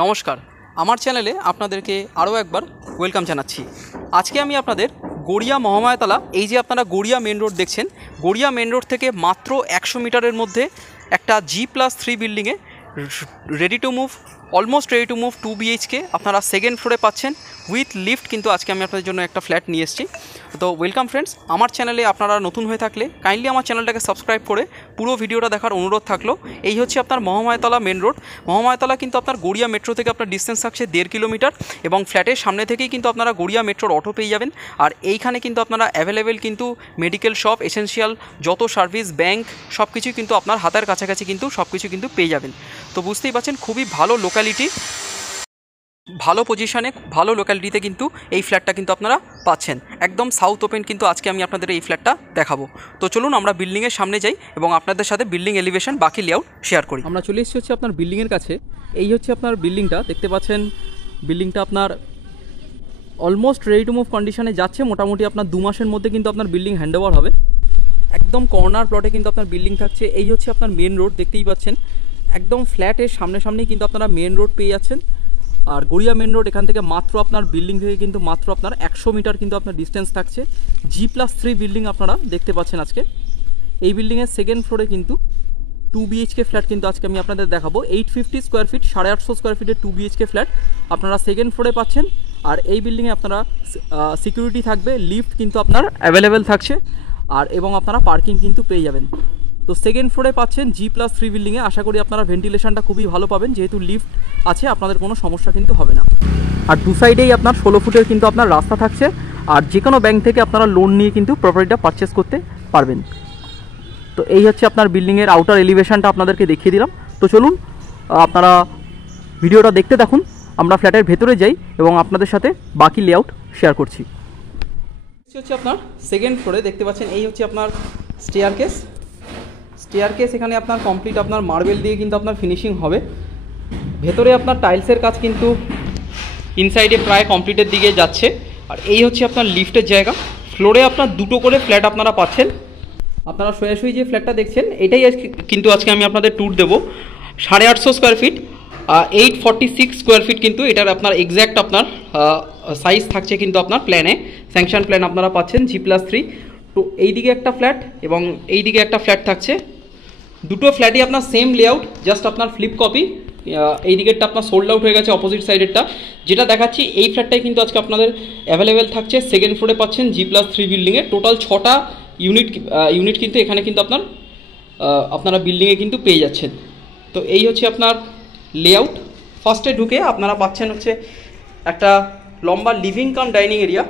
নমস্কার, আমার চ্যানেলে আপনাদেরকে আরও একবার ওয়েলকাম জানাচ্ছি। আজকে আমি আপনাদের গড়িয়া মহামায়াতলা, এই যে আপনারা গড়িয়া মেন রোড দেখছেন, গড়িয়া মেন রোড থেকে মাত্র 100 মিটারের মধ্যে একটা G+3 বিল্ডিংয়ে ready to move, almost ready to move 2 BHK আপনারা সেকেন্ড ফ্লোরে পাচ্ছেন উইথ লিফট। কিন্তু আজকে আমি আপনাদের জন্য একটা ফ্ল্যাট নিয়ে এসেছি। তো ওয়েলকাম ফ্রেন্ডস, আমার চ্যানেলে আপনারা নতুন হয়ে থাকলে কাইন্ডলি আমার চ্যানেলটাকে সাবস্ক্রাইব করে পুরো ভিডিওটা দেখার অনুরোধ থাকলো। এই হচ্ছে আপনার মহামায়াতলা মেন রোড। মহামায়াতলা কিন্তু আপনার গড়িয়া মেট্রো থেকে আপনার ডিস্টেন্স থাকছে 1.5 কিলোমিটার এবং ফ্ল্যাটের সামনে থেকেই কিন্তু আপনারা গড়িয়া মেট্রোর অটো পেয়ে যাবেন। আর এইখানে কিন্তু আপনারা অ্যাভেলেবেল কিন্তু মেডিকেল শপ, এসেনশিয়াল যত সার্ভিস, ব্যাংক সব কিছুই কিন্তু আপনার হাতের কাছাকাছি কিন্তু সব কিছু কিন্তু পেয়ে যাবেন। তো বুঝতেই পারছেন খুবই ভালো লোকালিটি, ভালো পজিশানে, ভালো লোকালিটিতে কিন্তু এই ফ্ল্যাটটা কিন্তু আপনারা পাচ্ছেন। একদম সাউথ ওপেন কিন্তু আজকে আমি আপনাদের এই ফ্ল্যাটটা দেখাবো। তো চলুন আমরা বিল্ডিংয়ের সামনে যাই এবং আপনাদের সাথে বিল্ডিং এলিভেশন, বাকি লেআউট শেয়ার করি। আমরা চলে এসেছি হচ্ছে আপনার বিল্ডিংয়ের কাছে। এই হচ্ছে আপনার বিল্ডিংটা, দেখতে পাচ্ছেন বিল্ডিংটা আপনার অলমোস্ট রেডি টু মুভ কন্ডিশনে যাচ্ছে। মোটামুটি আপনার 2 মাসের মধ্যে কিন্তু আপনার বিল্ডিং হ্যান্ডওভার হবে। একদম কর্নার প্লটে কিন্তু আপনার বিল্ডিং থাকছে। এই হচ্ছে আপনার মেন রোড, দেখতেই পাচ্ছেন একদম ফ্ল্যাটের সামনেই কিন্তু আপনারা মেন রোড পেয়ে যাচ্ছেন। আর গড়িয়া মেন রোড এখান থেকে মাত্র আপনার বিল্ডিং থেকে কিন্তু মাত্র আপনার 100 মিটার কিন্তু আপনার ডিস্টেন্স থাকছে। G+3 বিল্ডিং আপনারা দেখতে পাচ্ছেন আজকে। এই বিল্ডিংয়ের সেকেন্ড ফ্লোরে কিন্তু 2 BHK ফ্ল্যাট কিন্তু আজকে আমি আপনাদের দেখাবো। 850 স্কোয়ার ফিট, 850 স্কোয়ার ফিটের 2 BHK ফ্ল্যাট আপনারা সেকেন্ড ফ্লোরে পাচ্ছেন। আর এই বিল্ডিংয়ে আপনারা সিকিউরিটি থাকবে, লিফট কিন্তু আপনার অ্যাভেলেবেল থাকছে আর এবং আপনারা পার্কিং কিন্তু পেয়ে যাবেন। তো সেকেন্ড ফ্লোরে পাচ্ছেন G+3 বিল্ডিংয়ে। আশা করি আপনারা ভেন্টিলেশনটা খুবই ভালো পাবেন, যেহেতু লিফট আছে আপনাদের কোনো সমস্যা কিন্তু হবে না। আর দু সাইডেই আপনার 16 ফুটের কিন্তু আপনার রাস্তা থাকছে। আর যে কোনো ব্যাংক থেকে আপনারা লোন নিয়ে কিন্তু প্রপার্টিটা পারচেস করতে পারবেন। তো এই হচ্ছে আপনার বিল্ডিংয়ের আউটার এলিভেশনটা আপনাদেরকে দেখিয়ে দিলাম। তো চলুন আপনারা ভিডিওটা দেখতে থাকুন। আমরা ফ্ল্যাটের ভেতরে যাই এবং আপনাদের সাথে বাকি লেআউট শেয়ার করছি। হচ্ছে আপনার সেকেন্ড ফ্লোরে দেখতে পাচ্ছেন, এই হচ্ছে আপনার স্টেয়ারকেস। এখানে আপনার কমপ্লিট আপনার মার্বেল দিয়ে কিন্তু আপনার ফিনিশিং হবে। ভেতরে আপনার টাইলসের কাজ কিন্তু ইনসাইডে প্রায় কমপ্লিটের দিকে যাচ্ছে। আর এই হচ্ছে আপনার লিফটের জায়গা। ফ্লোরে আপনার 2টো করে ফ্ল্যাট আপনারা পাচ্ছেন। আপনারা সোজাসুজি যে ফ্ল্যাটটা দেখছেন এটাই কিন্তু আজকে আমি আপনাদের ট্যুর দেবো। 850 স্কোয়ার ফিট, 846 স্কোয়ার ফিট কিন্তু এটার আপনার এক্স্যাক্ট আপনার সাইজ থাকছে কিন্তু আপনার প্ল্যানে, স্যাংশন প্ল্যান আপনারা পাচ্ছেন G+3। তো এইদিকে একটা ফ্ল্যাট এবং এইদিকে একটা ফ্ল্যাট থাকছে। দুটো ফ্ল্যাটই আপনার সেম লেআউট, জাস্ট আপনার ফ্লিপ কপি। এই দিকেরটা আপনার সোল্ড আউট হয়ে গেছে, অপোজিট সাইডেরটা যেটা দেখাচ্ছি এই ফ্ল্যাটটাই কিন্তু আজকে আপনাদের অ্যাভেলেবেল থাকছে। সেকেন্ড ফ্লোরে পাচ্ছেন G+3 বিল্ডিংয়ে। টোটাল 6টা ইউনিট কিন্তু এখানে কিন্তু আপনারা বিল্ডিংয়ে কিন্তু পেয়ে যাচ্ছেন। তো এই হচ্ছে আপনার লেআউট। ফার্স্টে ঢুকে আপনারা পাচ্ছেন হচ্ছে একটা লম্বা লিভিং কাম ডাইনিং এরিয়া।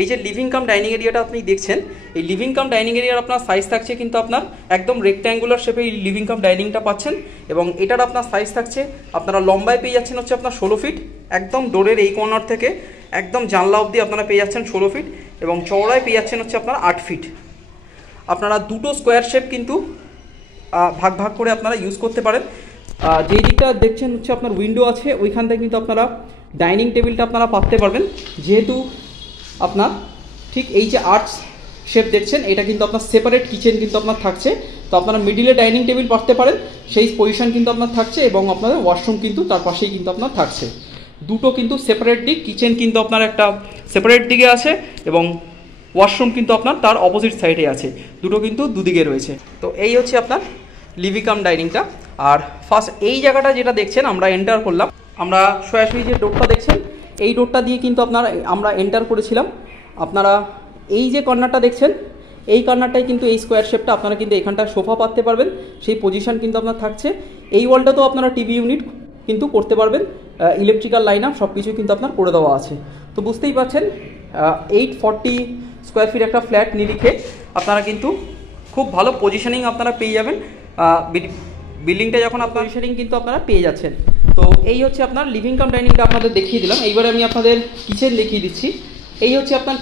এই যে লিভিং কাম ডাইনিং এরিয়াটা আপনি দেখছেন, এই লিভিং কাম ডাইনিং এরিয়ার আপনার সাইজ থাকছে কিন্তু আপনার একদম রেক্ট্যাঙ্গুলার শেপে এই লিভিং কাম ডাইনিংটা পাচ্ছেন। এবং এটার আপনার সাইজ থাকছে আপনারা লম্বায় পেয়ে যাচ্ছেন হচ্ছে আপনার 16 ফিট। একদম ডোরের এই কর্নার থেকে একদম জানলা অবধি আপনারা পেয়ে যাচ্ছেন 16 ফিট এবং চওড়ায় পেয়ে যাচ্ছেন হচ্ছে আপনার 8 ফিট। আপনারা দুটো স্কোয়ার শেপ কিন্তু ভাগ করে আপনারা ইউজ করতে পারেন। যেই দিকটা দেখছেন হচ্ছে আপনার উইন্ডো আছে, ওইখান থেকে কিন্তু আপনারা ডাইনিং টেবিলটা আপনারা পাততে পারবেন। যেহেতু আপনার ঠিক এই যে আর্চ শেপ দেখছেন এটা কিন্তু আপনার সেপারেট কিচেন কিন্তু আপনার থাকছে। তো আপনারা মিডিলে ডাইনিং টেবিল পাততে পারেন, সেই পজিশন কিন্তু আপনার থাকছে এবং আপনাদের ওয়াশরুম কিন্তু তার পাশেই কিন্তু আপনার থাকছে। দুটো কিন্তু সেপারেট দিক, কিচেন কিন্তু আপনার একটা সেপারেট দিকে আছে এবং ওয়াশরুম কিন্তু আপনার তার অপোজিট সাইডে আছে। দুটো কিন্তু দুদিকে রয়েছে। তো এই হচ্ছে আপনার লিভিং কাম ডাইনিংটা। আর ফার্স্ট এই জায়গাটা যেটা দেখছেন আমরা এন্টার করলাম, আমরা সোজাসুজি যে ডোরটা দেখছেন এই ডোরটা দিয়ে কিন্তু আমরা এন্টার করেছিলাম। আপনারা এই যে কর্নারটা দেখছেন এই কর্নারটাই কিন্তু এই স্কোয়ার শেপটা আপনারা কিন্তু এখানটা সোফা পাততে পারবেন, সেই পজিশন কিন্তু আপনার থাকছে। এই ওয়ালটাতেও আপনারা টিভি ইউনিট কিন্তু করতে পারবেন, ইলেকট্রিক্যাল লাইন আপ সব কিছু কিন্তু আপনার করে দেওয়া আছে। তো বুঝতেই পারছেন 840 স্কোয়ার ফিট একটা ফ্ল্যাট নিরিখে আপনারা কিন্তু খুব ভালো পজিশনিং আপনারা পেয়ে যাবেন। বিল্ডিংটা যখন আপনার পজিশনিং কিন্তু আপনারা পেয়ে যাচ্ছেন। তো এই হচ্ছে আপনার লিভিং কাম ডাইনিংটা আপনাদের দেখিয়ে দিলাম। এইবারে আমি আপনাদের কিচেন দেখিয়ে দিচ্ছি। এই হচ্ছে আপনার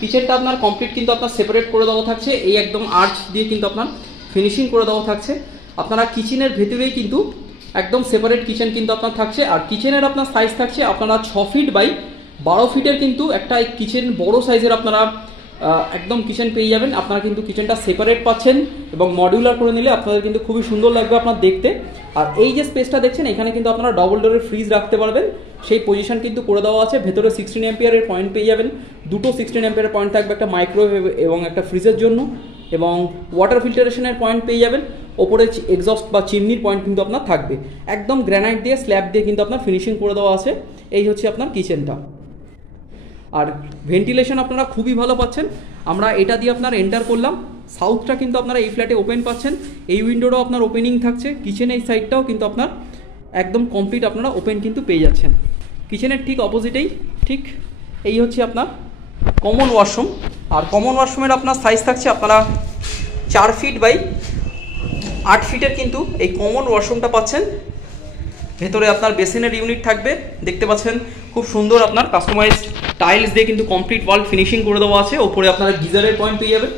কিচেনটা আপনার কমপ্লিট কিন্তু আপনার সেপারেট করে দেওয়া থাকছে। এই একদম আর্চ দিয়ে কিন্তু আপনার ফিনিশিং করে দেওয়া থাকছে। আপনারা কিচেনের ভেতরেই কিন্তু একদম সেপারেট কিচেন কিন্তু আপনার থাকছে। আর কিচেনের আপনার সাইজ থাকছে আপনারা 6 ফিট বাই 12 ফিটের কিন্তু একটা কিচেন বড় সাইজের আপনারা একদম কিচেন পেয়ে যাবেন। আপনারা কিন্তু কিচেনটা সেপারেট পাচ্ছেন এবং মডিউলার করে নিলে আপনাদের কিন্তু খুবই সুন্দর লাগবে আপনার দেখতে। আর এই যে স্পেসটা দেখছেন এখানে কিন্তু আপনারা ডবল ডোরের ফ্রিজ রাখতে পারবেন, সেই পজিশন কিন্তু করে দেওয়া আছে। ভেতরে 16 অ্যাম্পিয়ারের পয়েন্ট পেয়ে যাবেন, দুটো 16 অ্যাম্পিয়ারের পয়েন্ট থাকবে, একটা মাইক্রোওয়েভ এবং একটা ফ্রিজের জন্য, এবং ওয়াটার ফিল্টারেশনের পয়েন্ট পেয়ে যাবেন। ওপরে এক্সস্ট বা চিমনির পয়েন্ট কিন্তু আপনার থাকবে। একদম গ্রানাইট দিয়ে স্ল্যাব দিয়ে কিন্তু আপনার ফিনিশিং করে দেওয়া আছে। এই হচ্ছে আপনার কিচেনটা। আর ভেন্টিলেশন আপনারা খুবই ভালো পাচ্ছেন। আমরা এটা দিয়ে আপনার এন্টার করলাম, সাউথটা কিন্তু আপনারা এই ফ্ল্যাটে ওপেন পাচ্ছেন। এই উইন্ডোটাও আপনার ওপেনিং থাকছে, কিচেনের এই সাইডটাও কিন্তু আপনার একদম কমপ্লিট আপনারা ওপেন কিন্তু পেয়ে যাচ্ছেন। কিচেনের ঠিক অপোজিটেই ঠিক এই হচ্ছে আপনার কমন ওয়াশরুম। আর কমন ওয়াশরুমের আপনার সাইজ থাকছে আপনারা 4 ফিট বাই 8 ফিটের কিন্তু এই কমন ওয়াশরুমটা পাচ্ছেন। ভেতরে আপনার বেসিনের ইউনিট থাকবে, দেখতে পাচ্ছেন খুব সুন্দর আপনার কাস্টমাইজড টাইলস দিয়ে কিন্তু কমপ্লিট ওয়াল ফিনিশিং করে দেওয়া আছে। ওপরে আপনারা গিজারের পয়েন্ট পেয়ে যাবেন,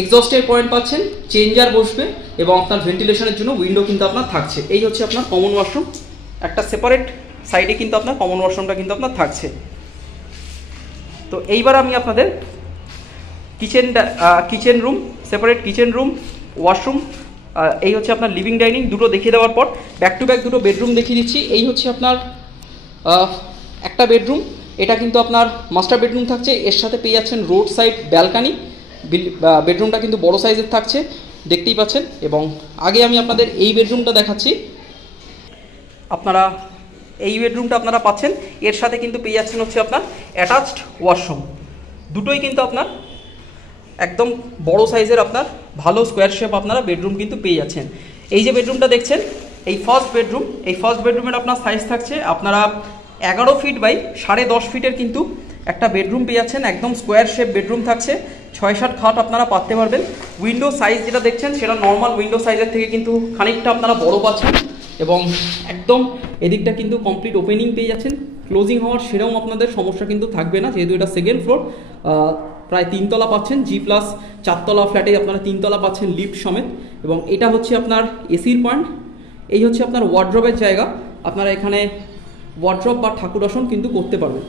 এক্সস্টের পয়েন্ট পাচ্ছেন, চেঞ্জার বসবে এবং আপনার ভেন্টিলেশনের জন্য উইন্ডো কিন্তু আপনার থাকছে। এই হচ্ছে আপনার কমন ওয়াশরুম। একটা সেপারেট সাইডে কিন্তু আপনার কমন ওয়াশরুমটা কিন্তু আপনার থাকছে। তো এইবার আমি আপনাদের kitchen room, separate kitchen room, washroom, এই হচ্ছে আপনার লিভিং ডাইনিং দুটো দেখিয়ে দেওয়ার পর ব্যাক টু ব্যাক দুটো বেডরুম দেখিয়ে দিচ্ছি। এই হচ্ছে আপনার একটা বেডরুম, এটা কিন্তু আপনার মাস্টার বেডরুম থাকছে, এর সাথে পেয়ে যাচ্ছেন রোড সাইড ব্যালকানি। বেডরুমটা কিন্তু বড় সাইজের থাকছে, দেখতেই পাচ্ছেন। এবং আগে আমি আপনাদের এই বেডরুমটা দেখাচ্ছি। আপনারা এই বেডরুমটা আপনারা পাচ্ছেন, এর সাথে কিন্তু পেয়ে যাচ্ছেন হচ্ছে আপনার অ্যাটাচড ওয়াশরুম। দুটোই কিন্তু আপনার একদম বড় সাইজের আপনার ভালো স্কোয়ার শেপ আপনারা বেডরুম কিন্তু পেয়ে যাচ্ছেন। এই যে বেডরুমটা দেখছেন এই ফার্স্ট বেডরুম, এই ফার্স্ট বেডরুমের আপনার সাইজ থাকছে আপনারা 11 ফিট বাই 10.5 ফিটের কিন্তু একটা বেডরুম পেয়ে যাচ্ছেন। একদম স্কোয়ার শেপ বেডরুম থাকছে, 6-7 খাট আপনারা পাততে পারবেন। উইন্ডো সাইজ যেটা দেখছেন সেটা নর্মাল উইন্ডো সাইজের থেকে কিন্তু খানিকটা আপনারা বড় পাচ্ছেন এবং একদম এদিকটা কিন্তু কমপ্লিট ওপেনিং পেয়ে যাচ্ছেন। ক্লোজিং হওয়ার সেরকম আপনাদের সমস্যা কিন্তু থাকবে না, যেহেতু এটা সেকেন্ড ফ্লোর, প্রায় 3 তলা পাচ্ছেন। G+ 4 তলা ফ্ল্যাটে আপনারা 3 তলা পাচ্ছেন লিফট সমেত। এবং এটা হচ্ছে আপনার এসির পয়েন্ট। এই হচ্ছে আপনার ওয়ার্ড্রবের জায়গা, আপনারা এখানে ওয়ার্ড্রব বা ঠাকুর আসন কিন্তু করতে পারবেন।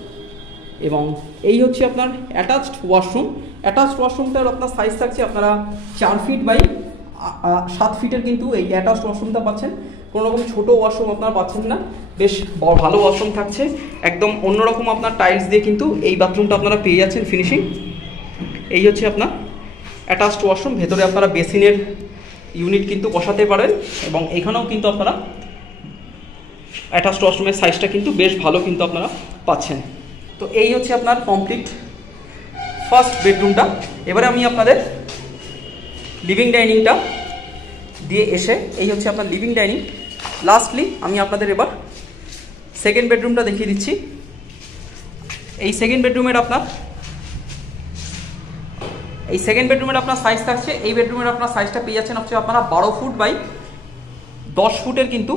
এবং এই হচ্ছে আপনার অ্যাটাচড ওয়াশরুম। অ্যাটাচড ওয়াশরুমটার আপনার সাইজ থাকছে আপনারা 4 ফিট বাই 7 ফিটের কিন্তু এই অ্যাটাচড ওয়াশরুমটা পাচ্ছেন। কোনো রকম ছোটো ওয়াশরুম আপনারা পাচ্ছেন না, বেশ ভালো ওয়াশরুম থাকছে। একদম অন্যরকম আপনার টাইলস দিয়ে কিন্তু এই বাথরুমটা আপনারা পেয়ে যাচ্ছেন ফিনিশিং। এই হচ্ছে আপনার অ্যাটাচড ওয়াশরুম। ভেতরে আপনারা বেসিনের ইউনিট কিন্তু বসাতে পারেন এবং এখানেও কিন্তু আপনারা অ্যাটাচড ওয়াশরুমের সাইজটা কিন্তু বেশ ভালো কিন্তু আপনারা পাচ্ছেন। তো এই হচ্ছে আপনার কমপ্লিট ফার্স্ট বেডরুমটা। এবারে আমি আপনাদের লিভিং ডাইনিংটা দিয়ে এসে, এই হচ্ছে আপনার লিভিং ডাইনিং। লাস্টলি আমি আপনাদের এবার সেকেন্ড বেডরুমটা দেখিয়ে দিচ্ছি। এই সেকেন্ড বেডরুমের আপনার সাইজ থাকছে, এই বেডরুমের আপনার সাইজটা পেয়ে যাচ্ছেন হচ্ছে আপনারা 12 ফুট বাই 10 ফুটের কিন্তু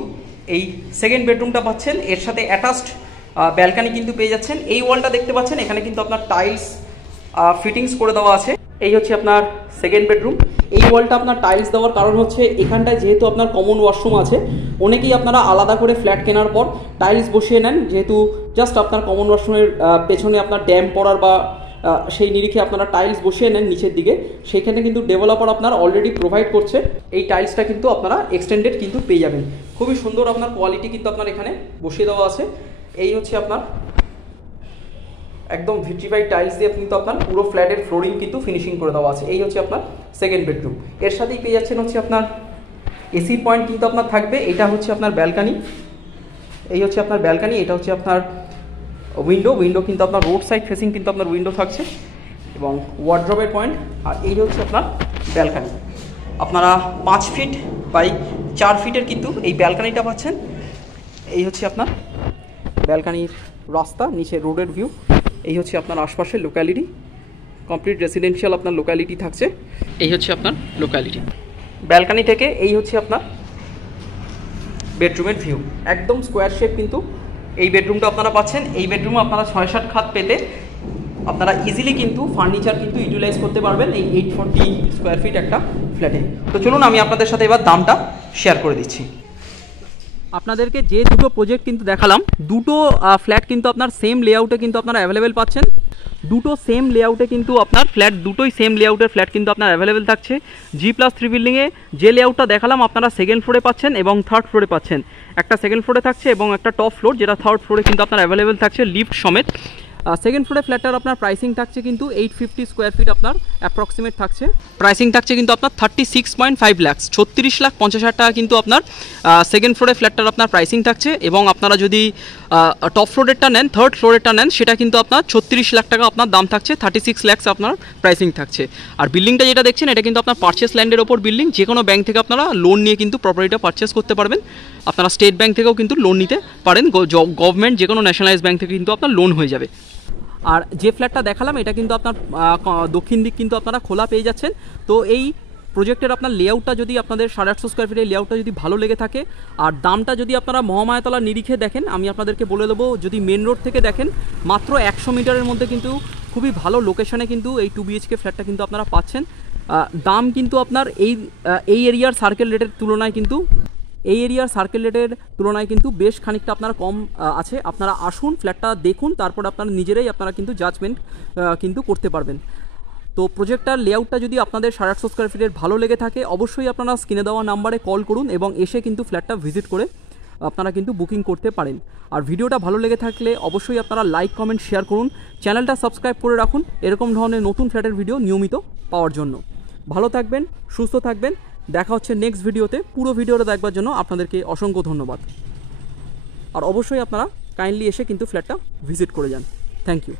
এই সেকেন্ড বেডরুমটা পাচ্ছেন। এর সাথে অ্যাটাচড ব্যালকানি কিন্তু পেয়ে যাচ্ছেন। এই ওয়ালটা দেখতে পাচ্ছেন, এখানে কিন্তু আপনার টাইলস ফিটিংস করে দেওয়া আছে। এই হচ্ছে আপনার সেকেন্ড বেডরুম। এই ওয়ালটা আপনার টাইলস দেওয়ার কারণ হচ্ছে এখানটায় যেহেতু আপনার কমন ওয়াশরুম আছে, অনেকেই আপনারা আলাদা করে ফ্ল্যাট কেনার পর টাইলস বসিয়ে নেন, যেহেতু জাস্ট আপনার কমন ওয়াশরুমের পেছনে আপনার ড্যাম পড়ার বা সেই নিরিখে আপনারা টাইলস বসিয়ে নেন নিচের দিকে। সেইখানে কিন্তু ডেভেলপার আপনার অলরেডি প্রোভাইড করছে এই টাইলসটা, কিন্তু আপনারা এক্সটেন্ডেড কিন্তু পেয়ে যাবেন। খুবই সুন্দর আপনার কোয়ালিটি কিন্তু আপনার এখানে বসিয়ে দেওয়া আছে। এই হচ্ছে আপনার একদম ভিট্রিফাইড টাইলস দিয়ে কিন্তু আপনার পুরো ফ্ল্যাটের ফ্লোরিং কিন্তু ফিনিশিং করে দেওয়া আছে। এই হচ্ছে আপনার সেকেন্ড বেডরুম। এর সাথেই পেয়ে যাচ্ছেন হচ্ছে আপনার এসির পয়েন্ট কিন্তু আপনার থাকবে। এটা হচ্ছে আপনার ব্যালকানি, এই হচ্ছে আপনার ব্যালকানি। এটা হচ্ছে আপনার উইন্ডো কিন্তু আপনার রোড সাইড ফেসিং কিন্তু আপনার উইন্ডো থাকছে এবং ওয়ার্ড্রবের পয়েন্ট। আর এই হচ্ছে আপনার ব্যালকানি। আপনারা 5 ফিট বাই 4 ফিটের কিন্তু এই ব্যালকানিটা পাচ্ছেন। এই হচ্ছে আপনার ব্যালকানির রাস্তা, নিচে রোডের ভিউ। এই হচ্ছে আপনার আশপাশের লোক্যালিটি, কমপ্লিট রেসিডেন্সিয়াল আপনার লোক্যালিটি থাকছে। এই হচ্ছে আপনার লোক্যালিটি। ব্যালকানি থেকে এই হচ্ছে আপনার বেডরুমের ভিউ, একদম স্কোয়ার শেপ কিন্তু এই বেডরুমটা আপনারা পাচ্ছেন। এই বেডরুমে আপনারা 6-7 খাট পেতে আপনারা ইজিলি কিন্তু ফার্নিচার কিন্তু ইউটিলাইজ করতে পারবেন এই 840 স্কোয়ার ফিট একটা ফ্ল্যাটে। তো চলুন আমি আপনাদের সাথে এবার দামটা শেয়ার করে দিচ্ছি। আপনাদেরকে যে দুটো প্রজেক্ট কিন্তু দেখালাম, দুটো ফ্ল্যাট কিন্তু আপনার সেম লেআউটে কিন্তু আপনারা অ্যাভেলেবেল পাচ্ছেন। দুটো সেম লেআউটে কিন্তু আপনার ফ্ল্যাট, দুটোই সেম লেআউটের ফ্ল্যাট কিন্তু আপনার অ্যাভেলেবেল থাকছে। G+3 বিল্ডিংয়ে যে লেআউটটা দেখালাম আপনারা সেকেন্ড ফ্লোরে পাচ্ছেন এবং থার্ড ফ্লোরে পাচ্ছেন। একটা সেকেন্ড ফ্লোরে থাকছে এবং একটা টপ ফ্লোর, যেটা থার্ড ফ্লোরে কিন্তু আপনার অ্যাভেলেবেল থাকছে লিফট সমেত। সেকেন্ড ফ্লোরে ফ্ল্যাটটার আপনার প্রাইসিং থাকছে কিন্তু 850 স্কোয়ার ফিট আপনার অ্যাপ্রক্সিমেট থাকছে। প্রাইসিং থাকছে কিন্তু আপনার 36.5 লাখ, 36,50,000 টাকা কিন্তু আপনার সেকেন্ড ফ্লোরে ফ্ল্যাটটার আপনার প্রাইসিং থাকছে। এবং আপনারা যদি টপ ফ্লোরেরটা নেন, থার্ড ফ্লোরেরটা নেন, সেটা কিন্তু আপনার 36 লাখ টাকা আপনার দাম থাকছে, 36 লাখস আপনার প্রাইসিং থাকছে। আর বিল্ডিংটা যেটা দেখছেন এটা কিন্তু আপনার পারচেস ল্যান্ডের ওপর বিল্ডিং। যে কোনো ব্যাংক থেকে আপনারা লোন নিয়ে কিন্তু প্রপার্টিটা পারচেস করতে পারবেন। আপনারা স্টেট ব্যাংক থেকেও কিন্তু লোন নিতে পারেন, গভর্নমেন্ট যে কোনো ন্যাশনালাইজ ব্যাংক থেকে কিন্তু আপনার লোন হয়ে যাবে। আর যে ফ্ল্যাটটা দেখালাম এটা কিন্তু আপনার দক্ষিণ দিক কিন্তু আপনারা খোলা পেয়ে যাচ্ছেন। তো এই প্রজেক্টের আপনার লেআউটটা যদি আপনাদের 850 স্কোয়ার ফিটের লেআউটটা যদি ভালো লেগে থাকে, আর দামটা যদি আপনারা মহামায়াতলা নিরিখে দেখেন, আমি আপনাদেরকে বলে দেবো, যদি মেন রোড থেকে দেখেন মাত্র 100 মিটারের মধ্যে কিন্তু খুবই ভালো লোকেশনে কিন্তু এই 2 BHK ফ্ল্যাটটা কিন্তু আপনারা পাচ্ছেন। দাম কিন্তু আপনার এই এরিয়ার সার্কেল রেটের তুলনায় কিন্তু কিন্তু বেশ খানিকটা আপনারা কম আছে। আপনারা আসুন, ফ্ল্যাটটা দেখুন, তারপর আপনারা নিজেরাই আপনারা কিন্তু জাজমেন্ট কিন্তু করতে পারবেন। তো প্রজেক্টটার লেআউটটা যদি আপনাদের 850 স্কোয়ার ফিটের ভালো লেগে থাকে, অবশ্যই আপনারা স্ক্রিনে দেওয়া নাম্বারে কল করুন এবং এসে কিন্তু ফ্ল্যাটটা ভিজিট করে আপনারা কিন্তু বুকিং করতে পারেন। আর ভিডিওটা ভালো লেগে থাকলে অবশ্যই আপনারা লাইক, কমেন্ট, শেয়ার করুন। চ্যানেলটা সাবস্ক্রাইব করে রাখুন এরকম ধরনের নতুন ফ্ল্যাটের ভিডিও নিয়মিত পাওয়ার জন্য। ভালো থাকবেন, সুস্থ থাকবেন। দেখা হচ্ছে নেক্সট ভিডিওতে। পুরো ভিডিওটা দেখবার জন্য আপনাদেরকে অসংখ্য ধন্যবাদ। আর অবশ্যই আপনারা কাইন্ডলি এসে কিন্তু ফ্ল্যাটটা ভিজিট করে যান। Thank you.